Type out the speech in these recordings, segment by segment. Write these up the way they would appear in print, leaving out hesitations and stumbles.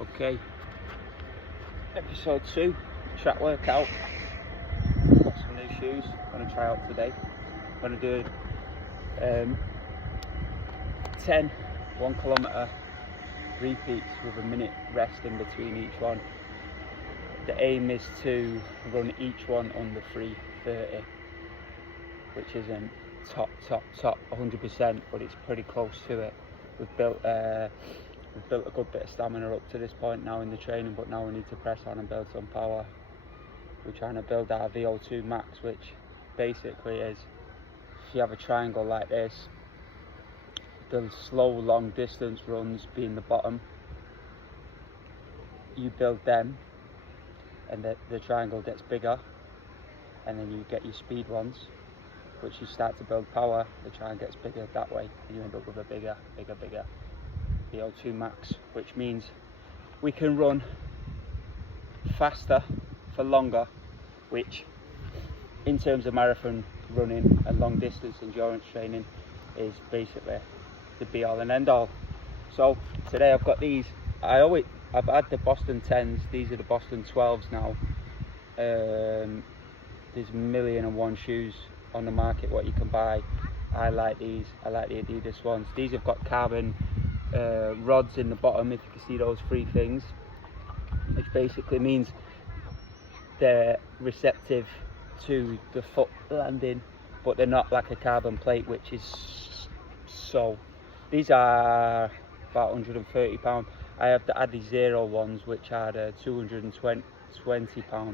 Okay, episode 2, track workout. Got some new shoes I'm going to try out today. I'm going to do 10 1 kilometre repeats with a minute rest in between each one. The aim is to run each one under 3:30, which isn't top 100%, but it's pretty close to it. We've built a good bit of stamina up to this point now in the training, but now we need to press on and build some power. We're trying to build our VO2 max, which basically is, if you have a triangle like this, the slow long distance runs being the bottom, you build them and the triangle gets bigger, and then you get your speed ones, which you start to build power. The triangle gets bigger that way, and you end up with a bigger VO2 max, which means we can run faster for longer, which in terms of marathon running and long distance endurance training is basically the be all and end all. So today I've got these. I've had the Boston 10s, these are the Boston 12s now. There's 1,000,001 shoes on the market what you can buy. I like these, I like the Adidas ones. These have got carbon rods in the bottom, if you can see those 3 things, which basically means they're receptive to the foot landing, but they're not like a carbon plate, which is so. These are about £130. I have the Adizero ones, which are the £220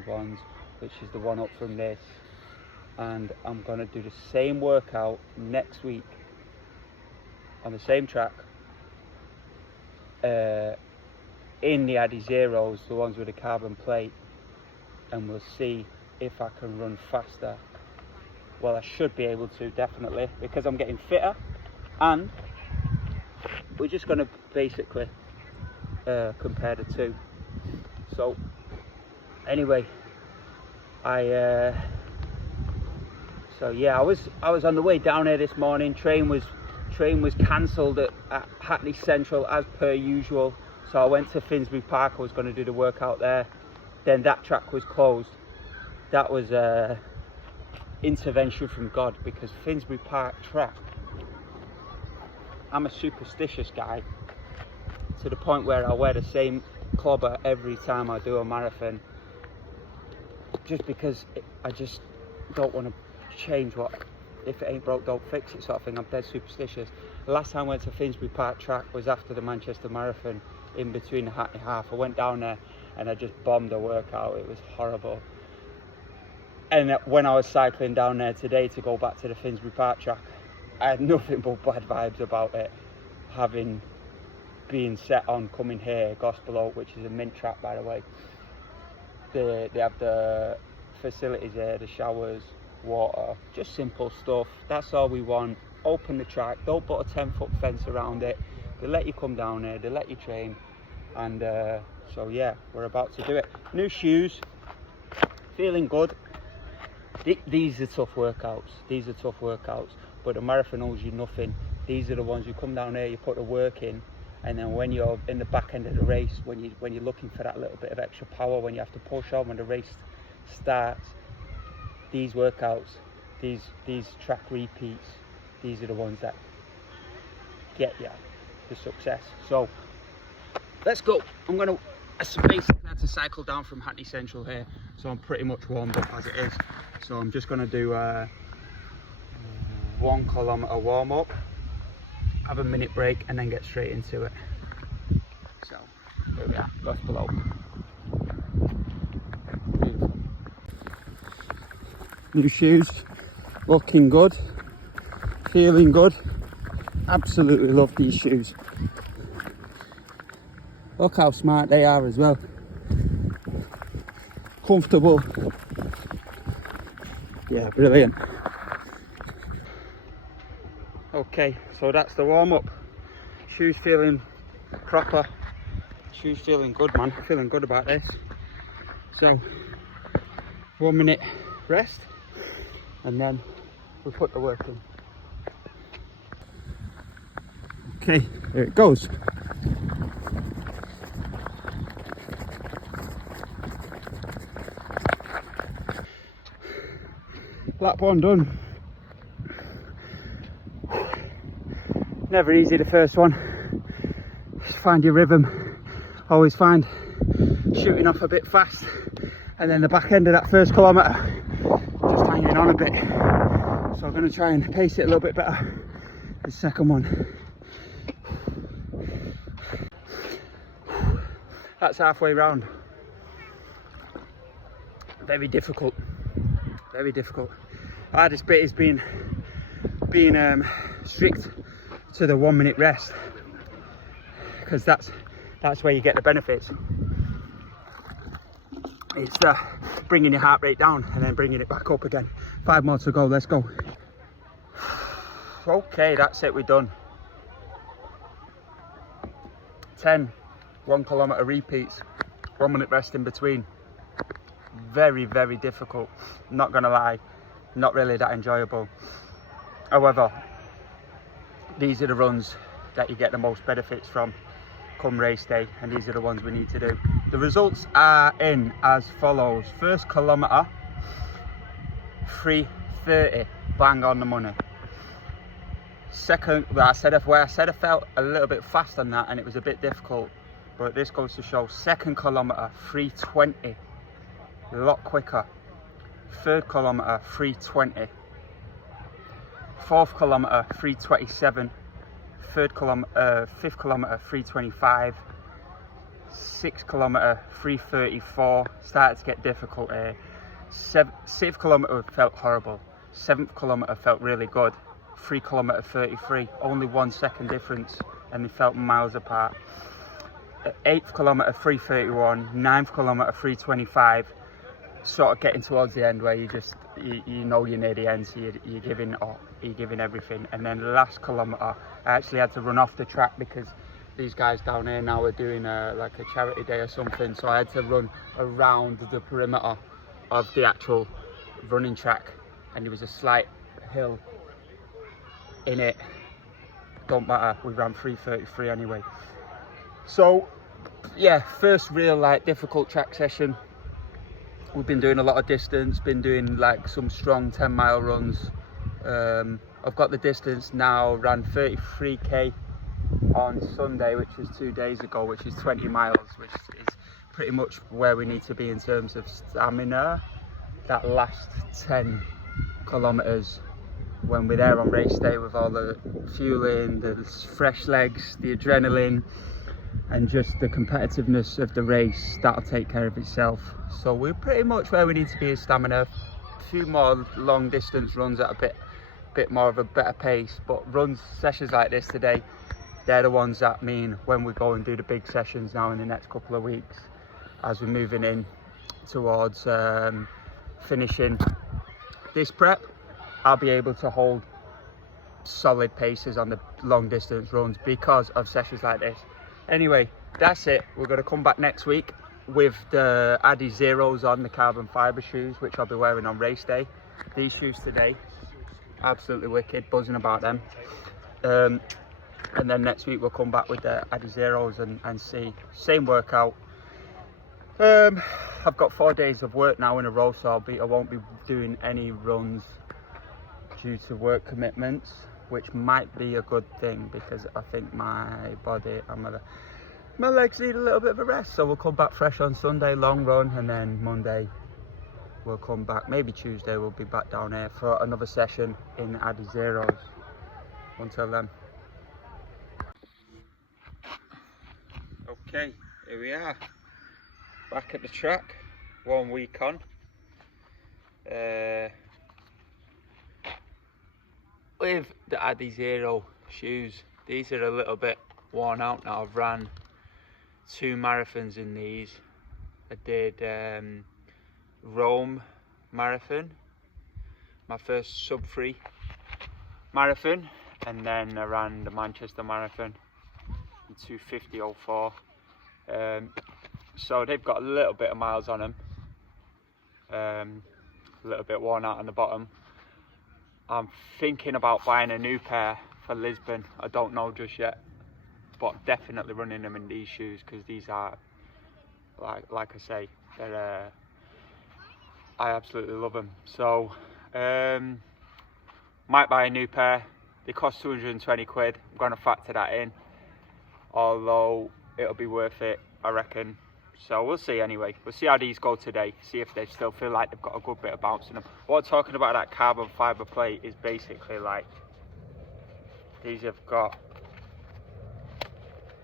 ones, which is the one up from this. And I'm going to do the same workout next week on the same track in the Adizeros, the ones with a carbon plate, and we'll see if I can run faster. Well, I should be able to, definitely, because I'm getting fitter, and we're just going to basically compare the two. So anyway, so yeah, I was on the way down here this morning. Train was cancelled at Hackney Central as per usual, so I went to Finsbury Park. I was going to do the workout there, then that track was closed. That was intervention from God, because Finsbury Park track, I'm a superstitious guy to the point where I wear the same clobber every time I do a marathon, just because I just don't want to change what, if it ain't broke don't fix it sort of thing. I'm dead superstitious. The last time I went to Finsbury Park track was after the Manchester Marathon, in between the Hackney Half. I went down there and I just bombed a workout. It was horrible. And when I was cycling down there today to go back to the Finsbury Park track, I had nothing but bad vibes about it, having been set on coming here, Gospel Oak, which is a mint track, by the way. They have the facilities here, the showers, water, just simple stuff. That's all we want. Open the track, don't put a 10-foot fence around it. They let you come down here, they let you train, and so yeah, we're about to do it. New shoes, feeling good. These are tough workouts, but the marathon owes you nothing. These are the ones you come down here, you put the work in, and then when you're in the back end of the race, when you're looking for that little bit of extra power, when you have to push on, when the race starts, these workouts, these track repeats, these are the ones that get you the success. So let's go. I basically had to cycle down from Hackney Central here, so I'm pretty much warmed up as it is. So I'm just going to do a 1 kilometre warm up, have a minute break, and then get straight into it. So here we are, Gospel Oak. Beautiful. New shoes, looking good, feeling good. Absolutely love these shoes. Look how smart they are as well. Comfortable. Yeah, brilliant. Okay, so that's the warm-up. Shoes feeling proper. Shoes feeling good, man. Feeling good about this. So 1 minute rest, and then we'll put the work in. Okay, here it goes. lap one done. Never easy the first one. Just find your rhythm. Always find shooting off a bit fast, and then the back end of that first kilometre just hanging on a bit. So I'm going to try and pace it a little bit better the second one. That's halfway round. Very difficult, very difficult. The hardest bit is being strict to the 1 minute rest, because that's where you get the benefits. It's bringing your heart rate down and then bringing it back up again. 5 more to go, let's go. Okay, that's it, we're done. 10 1 kilometre repeats, 1 minute rest in between. Very, very difficult, not gonna lie, not really that enjoyable. However, these are the runs that you get the most benefits from come race day, and these are the ones we need to do. The results are in as follows. First kilometre, 3:30, bang on the money. Second, well, I said I felt a little bit fast on that and it was a bit difficult, but this goes to show. Second kilometre, 3:20, a lot quicker. Third kilometre, 3:20. Fourth kilometre, 3:27. Fifth kilometre, 3:25. Sixth kilometre, 3:34. Started to get difficult here. Sixth kilometre felt horrible. Seventh kilometre felt really good. 3 kilometre 33, only 1 second difference, and they felt miles apart. 8th kilometre 3:31, 9th kilometre 3:25, sort of getting towards the end where you know you're near the end, so you're giving everything. And then the last kilometre, I actually had to run off the track because these guys down here now are doing like a charity day or something, so I had to run around the perimeter of the actual running track, and there was a slight hill in it. Don't matter, we ran 3:33 anyway. So yeah, first real difficult track session. We've been doing a lot of distance, been doing like some strong 10-mile runs. I've got the distance now, ran 33k on Sunday, which was 2 days ago, which is 20 miles, which is pretty much where we need to be in terms of stamina. That last 10 kilometers, when we're there on race day with all the fueling, the fresh legs, the adrenaline, and just the competitiveness of the race, that'll take care of itself. So we're pretty much where we need to be in stamina. A few more long distance runs at a bit more of a better pace, but sessions like this today, they're the ones that mean when we go and do the big sessions now in the next couple of weeks, as we're moving in towards finishing this prep, I'll be able to hold solid paces on the long distance runs because of sessions like this. Anyway, that's it. We're going to come back next week with the Adizeros on, the carbon fibre shoes, which I'll be wearing on race day. These shoes today, absolutely wicked, buzzing about them. And then next week we'll come back with the Adizeros and see, same workout. I've got 4 days of work now in a row, so I won't be doing any runs due to work commitments, which might be a good thing because I think my body and my legs need a little bit of a rest. So we'll come back fresh on Sunday, long run, and then Monday we'll come back. Maybe Tuesday we'll be back down here for another session in Adizeros. Until then. Okay, here we are, back at the track, 1 week on. With the Adizero shoes, these are a little bit worn out now. I've ran 2 marathons in these. I did Rome marathon, my first sub-3 marathon, and then I ran the Manchester marathon in 2:50:04. So they've got a little bit of miles on them, a little bit worn out on the bottom. I'm thinking about buying a new pair for Lisbon. I don't know just yet, but definitely running them in these shoes because these are, like I say, they're I absolutely love them. So Might buy a new pair. They cost 220 quid. I'm going to factor that in. Although it'll be worth it, I reckon. So we'll see anyway. We'll see how these go today. See if they still feel like they've got a good bit of bounce in them. What I'm talking about that carbon fibre plate is basically like, these have got,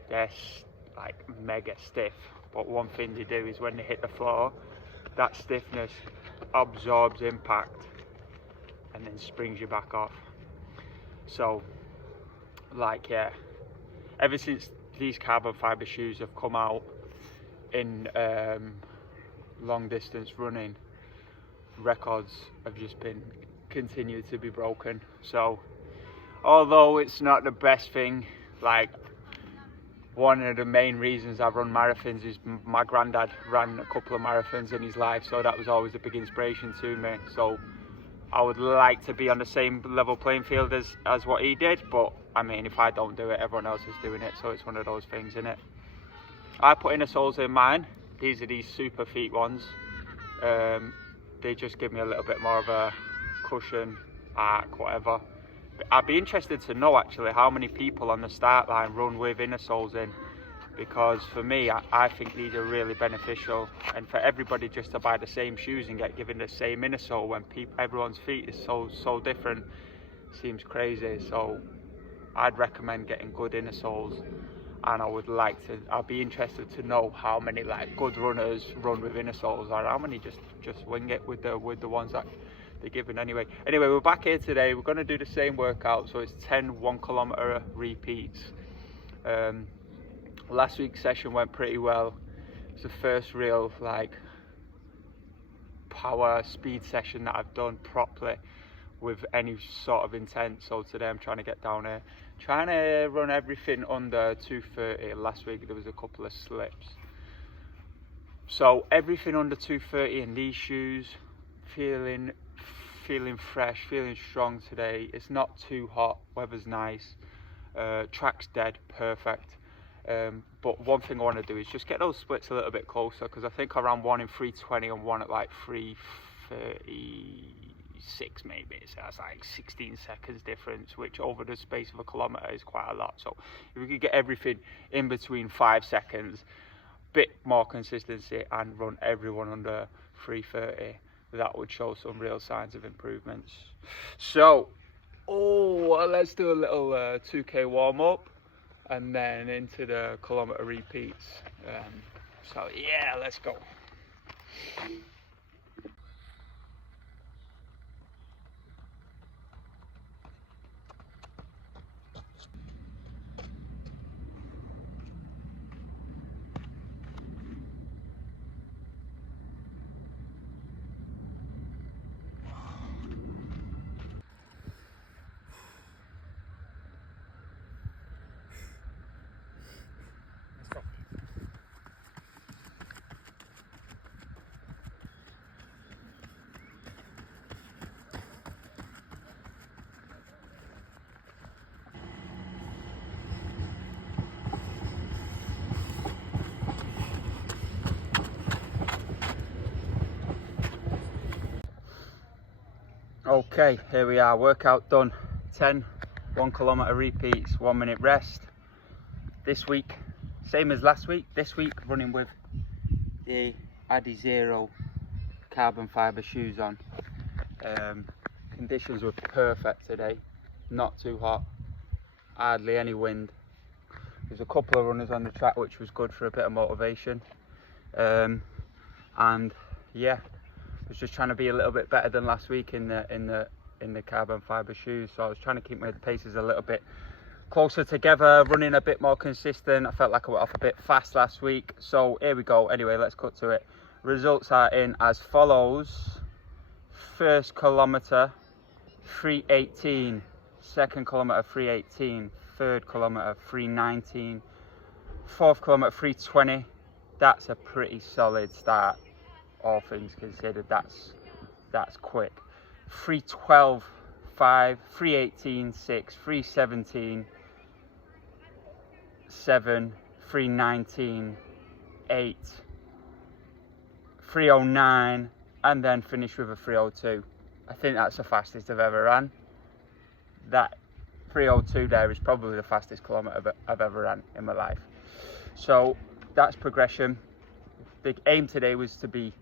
they're like mega stiff. But one thing they do is when they hit the floor, that stiffness absorbs impact and then springs you back off. So like, yeah, ever since these carbon fibre shoes have come out in long distance running, records have just been continued to be broken. So although it's not the best thing, like, one of the main reasons I run marathons is my granddad ran a couple of marathons in his life, so that was always a big inspiration to me. So I would like to be on the same level playing field as what he did, but I mean, if I don't do it, everyone else is doing it, so it's one of those things, isn't it? I put inner soles in mine. These are these super feet ones. They just give me a little bit more of a cushion, arc, whatever. I'd be interested to know actually how many people on the start line run with inner soles in, because for me, I think these are really beneficial, and for everybody just to buy the same shoes and get given the same inner sole when everyone's feet is so different seems crazy. So I'd recommend getting good inner soles, and I'd be interested to know how many like good runners run with inner soles, or how many just wing it with the ones that they're given anyway. Anyway, we're back here today. We're going to do the same workout, so it's 10 1 kilometer repeats. Last week's session went pretty well. It's the first real like power speed session that I've done properly with any sort of intent. So today I'm trying to get down here, trying to run everything under 230. Last week there was a couple of slips, so everything under 230 in these shoes. Feeling fresh, feeling strong today. It's not too hot, weather's nice, track's dead, perfect. But one thing I want to do is just get those splits a little bit closer, because I think I ran one in 320 and one at like 336 maybe, so that's like 16 seconds difference, which over the space of a kilometre is quite a lot. So if we could get everything in between 5 seconds, bit more consistency, and run everyone under 330, that would show some real signs of improvements. So let's do a little 2k warm up and then into the kilometre repeats. So yeah, let's go. Okay, here we are, workout done. 10 1 kilometre repeats, 1 minute rest. This week, same as last week, this week running with the Adizero carbon fibre shoes on. Conditions were perfect today, not too hot, hardly any wind. There's a couple of runners on the track, which was good for a bit of motivation. And yeah, I was just trying to be a little bit better than last week in the carbon fibre shoes. So I was trying to keep my paces a little bit closer together, running a bit more consistent. I felt like I went off a bit fast last week. So here we go. Anyway, let's cut to it. Results are in as follows. First kilometre 3:18, second kilometre 3:18, third kilometre 3:19, fourth kilometre 3:20. That's a pretty solid start, all things considered. That's quick. 3:12 5, 3:18 6, 3:17 7, 3:19 8, 3:09, and then finish with a 3:02. I think that's the fastest I've ever ran. That 3:02 there is probably the fastest kilometre I've ever ran in my life. So that's progression. The aim today was to be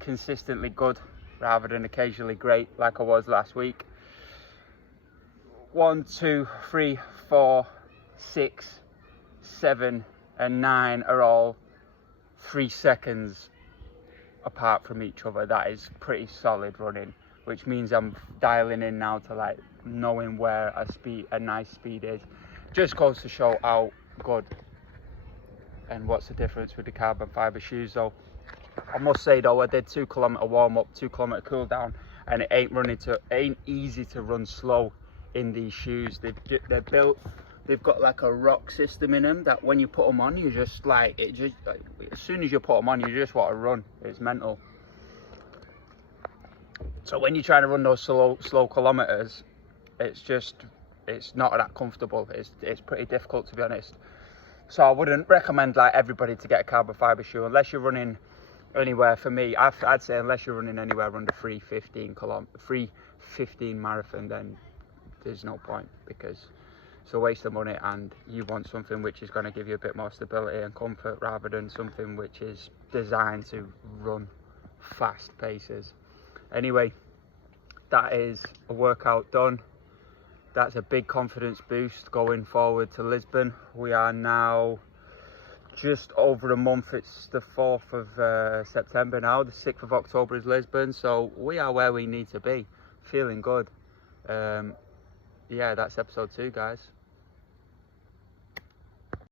consistently good rather than occasionally great like I was last week. 1, 2, 3, 4, 6, 7 and 9 are all 3 seconds apart from each other. That is pretty solid running, which means I'm dialing in now to like knowing where a nice speed is. Just goes to show how good and what's the difference with the carbon fiber shoes though. I must say though, I did 2 kilometre warm up, 2 kilometre cool down, and it ain't easy to run slow in these shoes. They're built, they've got like a rock system in them that when you put them on, you just like, as soon as you put them on, you just want to run. It's mental. So when you're trying to run those slow kilometres, it's not that comfortable. It's pretty difficult, to be honest. So I wouldn't recommend like everybody to get a carbon fiber shoe unless you're running anywhere. For me, I'd say unless you're running anywhere under 3:15 marathon, then there's no point, because it's a waste of money, and you want something which is going to give you a bit more stability and comfort rather than something which is designed to run fast paces. Anyway, that is a workout done. That's a big confidence boost going forward to Lisbon. We are now just over a month. It's the 4th of September now. The 6th of October is Lisbon. So we are where we need to be. Feeling good. Yeah, that's episode 2, guys.